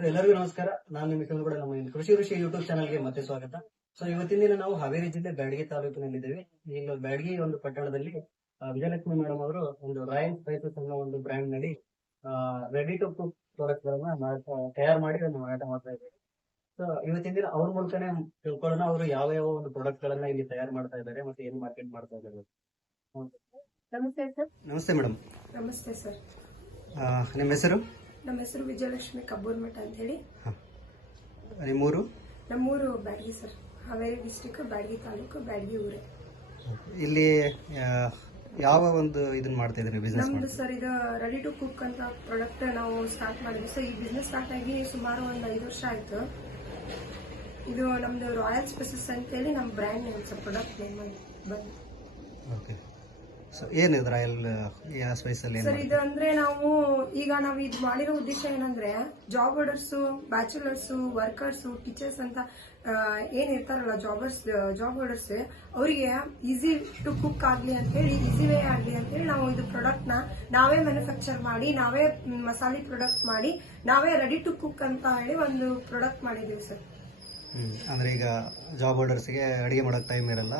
So ಎಲ್ಲರಿಗೂ ನಮಸ್ಕಾರ. ನಾನು ನಿಮ್ಮ ಕೂಡ ನಮ್ಮ ಕೃಷಿ ಋಷಿ ಯೂಟ್ಯೂಬ್ ಚಾನಲ್ಗೆ ಮತ್ತೆ ಸ್ವಾಗತ. ಸೊ ಇವತ್ತಿನ ದಿನ ನಾವು ಹಾವೇರಿ ಜಿಲ್ಲೆ ಬ್ಯಾಡಗಿ ತಾಲೂಕಿನಲ್ಲಿದ್ದೇವೆ. ಈಗ ಬ್ಯಾಡಗಿ ಒಂದು ಪಟ್ಟಣದಲ್ಲಿ ವಿಜಯಲಕ್ಷ್ಮಿ ಮೇಡಮ್ ಅವರು ಒಂದು ರಾಯಲ್ ಸ್ಪೈಸಸ್ ಅನ್ನೋ ಒಂದು ಬ್ರ್ಯಾಂಡ್ನಲ್ಲಿ ರೆಡಿ ಟು ಕುಕ್ ಪ್ರಾಡಕ್ಟ್ ಗಳನ್ನ ತಯಾರು ಮಾಡಿ ಒಂದು ಮಾರಾಟ ಮಾಡ್ತಾ ಇದ್ದಾರೆ. ಸೊ ಇವತ್ತಿನ ದಿನ ಅವ್ರ ಮೂಲಕನೇ ತಿಳ್ಕೊಳ್ಳೋಣ ಅವರು ಯಾವ ಯಾವ ಒಂದು ಪ್ರಾಡಕ್ಟ್ ಗಳನ್ನ ಇಲ್ಲಿ ತಯಾರು ಮಾಡ್ತಾ ಇದ್ದಾರೆ ಮತ್ತೆ ಏನು ಮಾರ್ಕೆಟ್ ಮಾಡ್ತಾ ಇದ್ದಾರೆ. ನಮಸ್ತೆ ಸರ್. ನಮಸ್ತೆ ಮೇಡಮ್. ನಮಸ್ತೆ ಸರ್. ನಿಮ್ಮ ಹೆಸರು? ನಮ್ಮ ಹೆಸರು ವಿಜಯಲಕ್ಷ್ಮಿ ಕಬ್ಬೂರ್ ಮಠ ಅಂತ ಹೇಳಿ ನಿಮ್ಮೂರು? ನಮ್ಮೂರು ಬ್ಯಾಡಗಿ ಸರ್. ಹಾವೇರಿ ಡಿಸ್ಟಿಕ್ ಬ್ಯಾಡಗಿ ತಾಲೂಕು ಬ್ಯಾಡಗಿ ಊರೇ. ಇಲ್ಲಿ ಆ, ಯಾವ ಒಂದು ಇದನ್ನ ಮಾಡ್ತಾ ಇದ್ರೆ ಬಿಸ್ನೆಸ್ ನಮ್ದು ಸರ್ ಇದು ರೆಡಿ ಟು ಕುಕ್ ಅಂತ ಪ್ರಾಡಕ್ಟ್ ನಾವು ಸ್ಟಾರ್ಟ್ ಮಾಡಿದ್ವಿ. ಸರ್ ಈ ಬಿಸ್ನೆಸ್ ಸ್ಟಾರ್ಟ್ ಆಗಿ ಸುಮಾರು ಒಂದು ಐದು ವರ್ಷ ಆಯ್ತು. ಇದು ನಮ್ದು ರಾಯಲ್ ಸ್ಪೆಸಸ್ ಅಂತೇಳಿ ನಮ್ಮ brand name sir product name ಬಂದು. ಓಕೆ ಯಾವ ಅಲ್ಲಿ ಸರ್ ಇದು ಅಂದ್ರೆ ನಾವು ಈಗ ನಾವು ಇದು ಮಾಡಿರೋ ಉದ್ದೇಶ ಏನಂದ್ರೆ job holders bachelors workers teachers ಅಂತ ಆ, ಏನ್ ಇರ್ತಾರಲ್ಲ ಜಾಬರ್ಸ್ ಜಾಬ್ ಹೋಲ್ಡರ್ಸ್ ಅವರಿಗೆ ಈಸಿ ಟು ಕುಕ್ ಆಗ್ಲಿ ಅಂತ ಹೇಳಿ ಈಸಿ ವೇ ಆಗ್ಲಿ ಅಂತ ಹೇಳಿ ನಾವು ಇದು ಪ್ರಾಡಕ್ಟ್ನ ನಾವೇ ಮ್ಯಾನುಫ್ಯಾಕ್ಚರ್ ಮಾಡಿ ನಾವೇ ಮ್, ಮಸಾಲೆ ಪ್ರಾಡಕ್ಟ್ ಮಾಡಿ ನಾವೇ ರೆಡಿ ಟು ಕುಕ್ ಅಂತ ಹೇಳಿ ಒಂದು ಪ್ರಾಡಕ್ಟ್ ಮಾಡಿದೀವಿ ಸರ್ ಅಂದ್ರೆ ಈಗ ಜಾಬ್ ಹೋಲ್ಡರ್ಸ್ಗೆ ಅಡಿಗೆ ಮಾಡಕ್ ಟೈಮ್ ಇರಲ್ಲ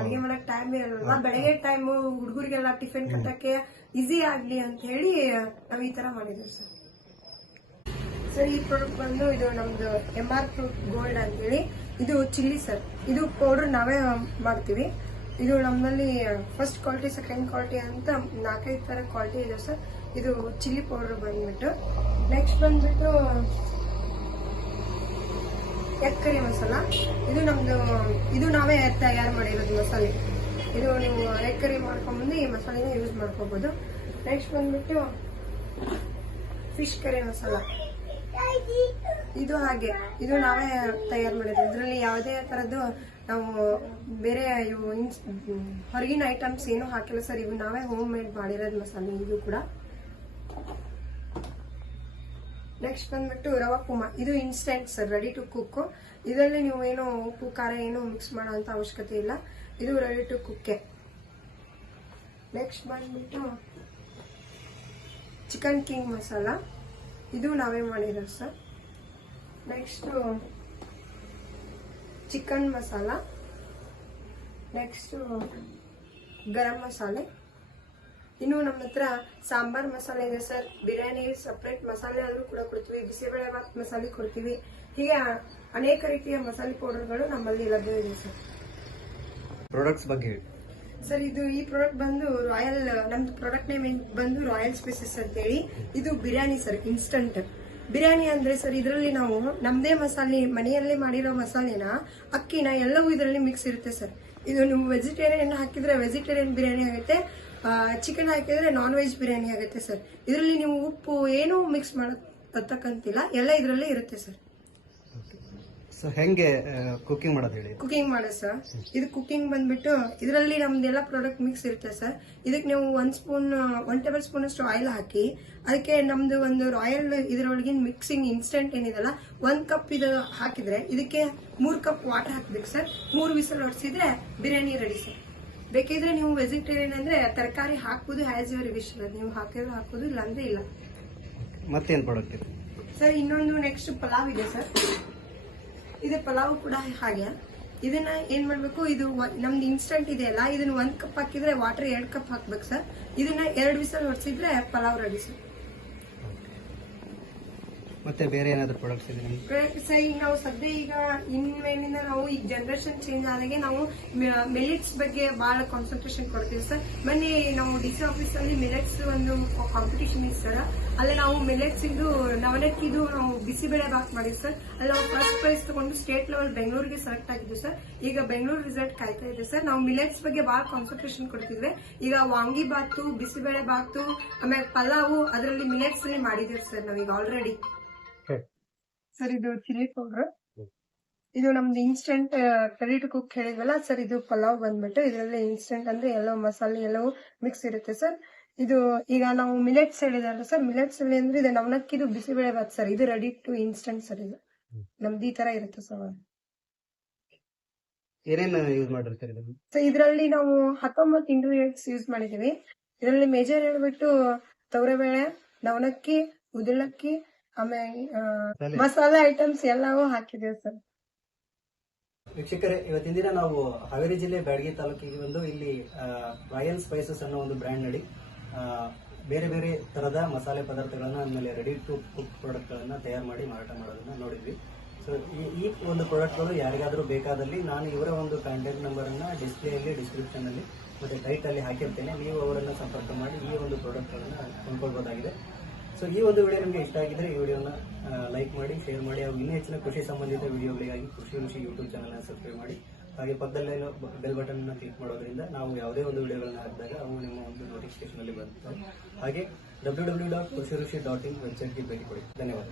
ಅಡಿಗೆ ಮಾಡಕ್ ಟೈಮ್ ಇರಲ್ಲ. ಬೆಳಗ್ಗೆ ಟೈಮ್ ಹುಡುಗರಿಗೆಲ್ಲ ಟಿಫಿನ್ ಕಟ್ಟಕ್ಕೆ ಈಸಿ ಆಗ್ಲಿ ಅಂತ ಹೇಳಿ ನಾವ್ ಈ ತರ ಮಾಡಿದ್ವಿ ಸರ್. ಸರ್ ಈ ಪ್ರಾಡಕ್ಟ್ ಬಂದು ಇದು ನಮ್ದು ಎಂ ಆರ್ ಫ್ರೂಟ್ ಗೋಲ್ಡ್ ಅಂತೇಳಿ. ಇದು ಚಿಲ್ಲಿ ಸರ್. ಇದು ಪೌಡರ್ ನಾವೇ ಮಾಡ್ತೀವಿ. ಇದು ನಮ್ಮಲ್ಲಿ ಫಸ್ಟ್ ಕ್ವಾಲಿಟಿ ಸೆಕೆಂಡ್ ಕ್ವಾಲಿಟಿ ಅಂತ ನಾಲ್ಕೈದು ತರ ಕ್ವಾಲಿಟಿ ಇದೆ ಸರ್. ಇದು ಚಿಲ್ಲಿ ಪೌಡರ್ ಬಂದ್ಬಿಟ್ಟು. ನೆಕ್ಸ್ಟ್ ಬಂದ್ಬಿಟ್ಟು ಎಗ್ ಕರಿ ಮಸಾಲ. ಇದು ನಮ್ದು, ಇದು ನಾವೇ ತಯಾರು ಮಾಡಿರೋದು ಮಸಾಲೆ. ಇದು ನೀವು ಎಗ್ ಕರಿ ಮಾಡ್ಕೊಂಡ್ಬಂದು ಈ ಮಸಾಲೆನ ಯೂಸ್ ಮಾಡ್ಕೋಬಹುದು ನೆಕ್ಸ್ಟ್ ಬಂದ್ಬಿಟ್ಟು ಫಿಶ್ ಕರಿ ಮಸಾಲ. ಇದು ಹಾಗೆ, ಇದು ನಾವೇ ತಯಾರು ಮಾಡಿದ್ವಿ ಇದರಲ್ಲಿ ಯಾವುದೇ ತರದ್ದು ನಾವು ಬೇರೆ ಇವು ಹೊರಗಿನ ಐಟಮ್ಸ್ ಏನು ಹಾಕಿಲ್ಲ ಸರ್. ಇವು ನಾವೇ ಹೋಮ್ ಮೇಡ್ ಮಾಡಿರೋದು ಮಸಾಲೆ, ಇದು ಕೂಡ. ನೆಕ್ಸ್ಟ್ ಬಂದ್ಬಿಟ್ಟು ರವಾ ಪುಮಾ ಇದು instant sir ready to cook ಇದರಲ್ಲಿ ನೀವು ಏನು ಉಪ್ಪು, ಖಾರ ಏನು ಮಿಕ್ಸ್ ಮಾಡೋ ಅಂತ ಅವಶ್ಯಕತೆ ಇಲ್ಲ. ಇದು ರೆಡಿ ಟು ಕುಕ್ಕೆ ನೆಕ್ಸ್ಟ್ ಬಂದ್ಬಿಟ್ಟು ಚಿಕನ್ ಕಿಂಗ್ ಮಸಾಲ ಇದು ನಾವೇ ಮಾಡಿರೋದು sir next chicken masala next garam masala. ಇನ್ನು ನಮ್ಮ ಹತ್ರ ಸಾಂಬಾರ್ ಮಸಾಲೆ ಇದೆ ಸರ್. ಬಿರಿಯಾನಿ ಸಪ್ರೇಟ್ ಮಸಾಲೆ ಆದ್ರೂ ಕೂಡ ಕೊಡ್ತೀವಿ. ಬಿಸಿಬೇಳೆ ಬಾತ್ ಮಸಾಲೆ ಕೊಡ್ತೀವಿ. ಹೀಗೆ ಅನೇಕ ರೀತಿಯ ಮಸಾಲೆ ಪೌಡರ್ಗಳು ನಮ್ಮಲ್ಲಿ ಲಭ್ಯವಿದೆ ಸರ್. ಪ್ರಾಡಕ್ಟ್ಸ್ ಬಗ್ಗೆ ಹೇಳಿ. ಸರ್ ಇದು ಈ ಪ್ರಾಡಕ್ಟ್ ಬಂದು ರಾಯಲ್ ನಮ್ದು ಪ್ರಾಡಕ್ಟ್ ನೇಮ್ ಬಂದು ರಾಯಲ್ ಸ್ಪೀಸೆಸ್ ಅಂತ ಹೇಳಿ ಇದು ಬಿರಿಯಾನಿ ಸರ್ ಇನ್ಸ್ಟಂಟ್ ಬಿರಿಯಾನಿ ಅಂದ್ರೆ ಸರ್ ಇದರಲ್ಲಿ ನಾವು ನಮ್ದೇ ಮಸಾಲೆ ಮನೆಯಲ್ಲೇ ಮಾಡಿರೋ ಮಸಾಲೆನ ಅಕ್ಕಿನ ಎಲ್ಲವೂ ಇದರಲ್ಲಿ ಮಿಕ್ಸ್ ಇರುತ್ತೆ ಸರ್. ಇದು ನೀವು ವೆಜಿಟೇರಿಯನ್ ಹಾಕಿದ್ರೆ ವೆಜಿಟೇರಿಯನ್ ಬಿರಿಯಾನಿ ಆಗುತ್ತೆ. ಚಿಕನ್ ಹಾಕಿದ್ರೆ ನಾನ್ ವೆಜ್ ಬಿರಿಯಾನಿ ಆಗುತ್ತೆ ಸರ್ ಇದರಲ್ಲಿ ನೀವು ಉಪ್ಪು ಏನೂ ಮಿಕ್ಸ್ ಮಾಡತಕ್ಕಂತಿಲ್ಲ. ಎಲ್ಲ ಇದರಲ್ಲೇ ಇರುತ್ತೆ ಸರ್ ಸೊ ಹೆಂಗೆ ಕುಕಿಂಗ್ ಮಾಡೋದು ಹೇಳಿ? ಕುಕಿಂಗ್ ಮಾಡೋ ಸರ್ ಇದು ಕುಕಿಂಗ್ ಬಂದ್ಬಿಟ್ಟು ಇದರಲ್ಲಿ ನಮ್ದೆಲ್ಲ ಪ್ರಾಡಕ್ಟ್ ಮಿಕ್ಸ್ ಇರುತ್ತೆ ಸರ್ ಇದಕ್ಕೆ ನೀವು ಒಂದ್ ಸ್ಪೂನ್ ಒನ್ ಟೇಬಲ್ ಸ್ಪೂನ್ ಅಷ್ಟು ಆಯಿಲ್ ಹಾಕಿ ಅದಕ್ಕೆ ನಮ್ದು ಒಂದು ರಾಯಲ್ ಇದರೊಳಗಿನ ಮಿಕ್ಸಿಂಗ್ ಇನ್ಸ್ಟೆಂಟ್ ಏನಿದೆಲ್ಲ ಒಂದ್ ಕಪ್ ಇದು ಹಾಕಿದ್ರೆ ಇದಕ್ಕೆ ಮೂರ್ ಕಪ್ ವಾಟರ್ ಹಾಕ್ಬೇಕು ಸರ್ ಮೂರ್ ವಿಸಲ್ ಹೊಡ್ಸಿದ್ರೆ ಬಿರಿಯಾನಿ ರೆಡಿ ಸರ್ ಬೇಕಿದ್ರೆ ನೀವು ವೆಜಿಟೇರಿಯನ್ ಅಂದ್ರೆ ತರಕಾರಿ ಹಾಕ್ಬೋದು ಹ್ಯಾಸ್ ಯುವರ್ ವಿಶ್ ನೀವು ಹಾಕಿದ್ರೆ ಹಾಕೋದು ಇಲ್ಲ ಅಂದ್ರೆ ಇಲ್ಲ. ಮತ್ತೇನ್ ಪ್ರಾಡಕ್ಟ್ ಇದೆ? ಸರ್ ಇನ್ನೊಂದು ನೆಕ್ಸ್ಟ್ ಪಲಾವ್ ಇದೆ ಸರ್ ಇದು ಪಲಾವ್ ಕೂಡ ಹಾಗೆ. ಇದನ್ನ ಏನ್ ಮಾಡ್ಬೇಕು ಇದು ನಮ್ದು ಇನ್ಸ್ಟಂಟ್ ಇದೆ ಅಲ್ಲ ಇದನ್ನ ಒಂದ್ ಕಪ್ ಹಾಕಿದ್ರೆ ವಾಟರ್ ಎರಡ್ ಕಪ್ ಹಾಕ್ಬೇಕು ಸರ್ ಇದನ್ನ ಎರಡ್ ವಿಸಲ್ ಹೊಡ್ಸಿದ್ರೆ ಪಲಾವ್ ರೆಡಿ ಸರ್ ಮತ್ತೆ ಬೇರೆ ಏನಾದ್ರು ಪ್ರಾಡಕ್ಟ್ಸ್ ಇದೆ ಸರ್ ಈಗ ನಾವು ಸದ್ಯ ಈಗ ಇನ್ಮೇಲಿಂದ ನಾವು ಈಗ ಜನರೇಷನ್ ಚೇಂಜ್ ಆದಾಗೆ ನಾವು ಮಿಲೆಟ್ಸ್ ಬಗ್ಗೆ ಬಹಳ ಕಾನ್ಸಂಟ್ರೇಷನ್ ಕೊಡ್ತೀವಿ ಸರ್ ಮೊನ್ನೆ ನಾವು ಡಿ ಸಿ ಆಫೀಸ್ ಅಲ್ಲಿ ಮಿಲೆಟ್ಸ್ ಒಂದು ಕಾಂಪಿಟೇಷನ್ ಇತ್ತು ಸರ್ ಅಲ್ಲಿ ನಾವು ಮಿಲೆಟ್ಸ್ ಇದು ನವನಕ್ಕಿದು ನಾವು ಬಿಸಿಬೇಳೆ ಬಾತ್ ಮಾಡಿದ್ವಿ ಸರ್ ಅಲ್ಲಿ ನಾವು ಫಸ್ಟ್ ಪ್ರೈಸ್ ತಗೊಂಡು ಸ್ಟೇಟ್ ಲೆವೆಲ್ ಬೆಂಗಳೂರಿಗೆ ಸೆಲೆಕ್ಟ್ ಆಗಿದ್ವಿ ಸರ್ ಈಗ ಬೆಂಗಳೂರು ರಿಸಲ್ಟ್ ಕಾಯ್ತಾ ಇದೆ ಸರ್ ನಾವು ಮಿಲೆಟ್ಸ್ ಬಗ್ಗೆ ಬಹಳ ಕಾನ್ಸಂಟ್ರೇಷನ್ ಕೊಡ್ತಿದ್ವಿ. ಈಗ ವಾಂಗಿ ಬಾತು, ಬಿಸಿಬೇಳೆ ಬಾತು, ಆಮೇಲೆ ಪಲಾವು, ಅದರಲ್ಲಿ ಮಿಲೆಟ್ಸ್ ಅಲ್ಲಿ ಮಾಡಿದೀವಿ ಸರ್ ನಾವೀಗ ಆಲ್ರೆಡಿ ಸರ್ ಇದು ಚಿಲ್ಲಿ ಪೌಡರ್. ಇದು ನಮ್ದು ಇನ್ಸ್ಟೆಂಟ್ ಕ್ರೆಡಿಟ್ ಟು ಕುಕ್ ಹೇಳಿದ್ವಲ್ಲ ಸರ್ ಇದು ಪಲಾವ್ ಬಂದ್ಬಿಟ್ಟು ಇದರಲ್ಲಿ ಇನ್ಸ್ಟೆಂಟ್ ಅಂದ್ರೆ ಎಲ್ಲೋ ಮಸಾಲೆ ಎಲ್ಲವೂ ಮಿಕ್ಸ್ ಇರುತ್ತೆ ಸರ್. ಇದು ಈಗ ನಾವು ಮಿಲೆಟ್ಸ್ ಹೇಳಿದಾರ ಸರ್ ಮಿಲೆಟ್ಸ್ ಅಲ್ಲಿ ಅಂದ್ರೆ ಇದು ನವನಕ್ಕಿದು ಬಿಸಿಬೇಳೆ ಬಾತ್ ಸರ್ ಇದು ರೆಡಿ ಟು ಇನ್ಸ್ಟೆಂಟ್ ಸರ್ ಇದು. ನಮ್ದು ಈ ತರ ಇರುತ್ತೆ ಸರ್. ಏನೇನು ಯೂಸ್ ಮಾಡಿರ್ತೀರಿ ಇದನ್ನು? ಸೊ ಇದರಲ್ಲಿ ನಾವು ಹತ್ತೊಂಬತ್ತು ಇಂಗ್ರೀಡಿಯೆಂಟ್ಸ್ ಯೂಸ್ ಮಾಡಿದೀವಿ ಇದರಲ್ಲಿ ಮೇಜರ್ ಹೇಳ್ಬಿಟ್ಟು ತವರೆಬೇಳೆ ನವನಕ್ಕಿ ಉದುಳಕ್ಕಿ ಆಮೇಲೆ ಸರಿ. ಮಸಾಲೆ ಐಟಮ್ಸ್ ಎಲ್ಲವೂ ಹಾಕಿದೀವಿ ಸರ್. ವೀಕ್ಷಕರೇ ಇವತ್ತಿನ ದಿನ ನಾವು ಹಾವೇರಿ ಜಿಲ್ಲೆ ಬ್ಯಾಡಗಿ ತಾಲೂಕಿಗೆ ಬಂದು ಇಲ್ಲಿ ರಾಯಲ್ ಸ್ಪೈಸಸ್ ಅನ್ನೋ ಒಂದು ಬ್ರ್ಯಾಂಡ್ ನಡಿ ಬೇರೆ ಬೇರೆ ತರದ ಮಸಾಲೆ ಪದಾರ್ಥಗಳನ್ನ ಆಮೇಲೆ ರೆಡಿ ಟು ಕುಕ್ ಪ್ರಾಡಕ್ಟ್ಗಳನ್ನ ತಯಾರು ಮಾಡಿ ಮಾರಾಟ ಮಾಡೋದನ್ನ ನೋಡಿದ್ವಿ. ಸೊ ಈ ಒಂದು ಪ್ರಾಡಕ್ಟ್ಗಳು ಯಾರಿಗಾದರೂ ಬೇಕಾದಲ್ಲಿ ನಾನು ಇವರ ಒಂದು ಕಾಂಟ್ಯಾಕ್ಟ್ ನಂಬರನ್ನ ಡಿಸ್ಪ್ಲೇಯಲ್ಲಿ ಡಿಸ್ಕ್ರಿಪ್ಷನ್ ಅಲ್ಲಿ ಮತ್ತೆ ಟೈಟ್ ಅಲ್ಲಿ ಹಾಕಿರ್ತೇನೆ. ನೀವು ಅವರನ್ನ ಸಂಪರ್ಕ ಮಾಡಿ ಈ ಒಂದು ಪ್ರಾಡಕ್ಟ್ಗಳನ್ನ ಕೊಂಡ್ಕೊಳ್ಬೋದಾಗಿದೆ. ಸೊ ಈ ಒಂದು ವಿಡಿಯೋ ನಿಮಗೆ ಇಷ್ಟ ಆಗಿದ್ರೆ ಈ ವಿಡಿಯೋನ ಲೈಕ್ ಮಾಡಿ ಶೇರ್ ಮಾಡಿ, ಹಾಗೂ ಇನ್ನೂ ಹೆಚ್ಚಿನ ಕೃಷಿ ಸಂಬಂಧಿತ ವಿಡಿಯೋಗಳಿಗಾಗಿ ಕೃಷಿ ಋಷಿ ಯೂಟ್ಯೂಬ್ ಚಾನಲ್ನ ಸಬ್ಸ್ಕ್ರೈಬ್ ಮಾಡಿ. ಹಾಗೆ ಪಕ್ಕದಲ್ಲೇ ಬೆಲ್ ಬಟನ್ ಅನ್ನು ಕ್ಲಿಕ್ ಮಾಡೋದ್ರಿಂದ ನಾವು ಯಾವುದೇ ಒಂದು ವಿಡಿಯೋಗಳನ್ನ ಹಾಕಿದಾಗ ಅವು ನಿಮ್ಮ ಒಂದು ನೋಟಿಫಿಕೇಶನ್ ಅಲ್ಲಿ ಬರುತ್ತೆ. ಹಾಗೆ ಡಬ್ಲ್ಯೂ ಡಬ್ಲ್ಯೂ ಡಾಟ್ ಕೃಷಿ ಋಷಿ ಡಾಟ್ ಇನ್ ವೆಬ್ಸೈಟ್ಗೆ ಭೇಟಿ ಕೊಡಿ. ಧನ್ಯವಾದ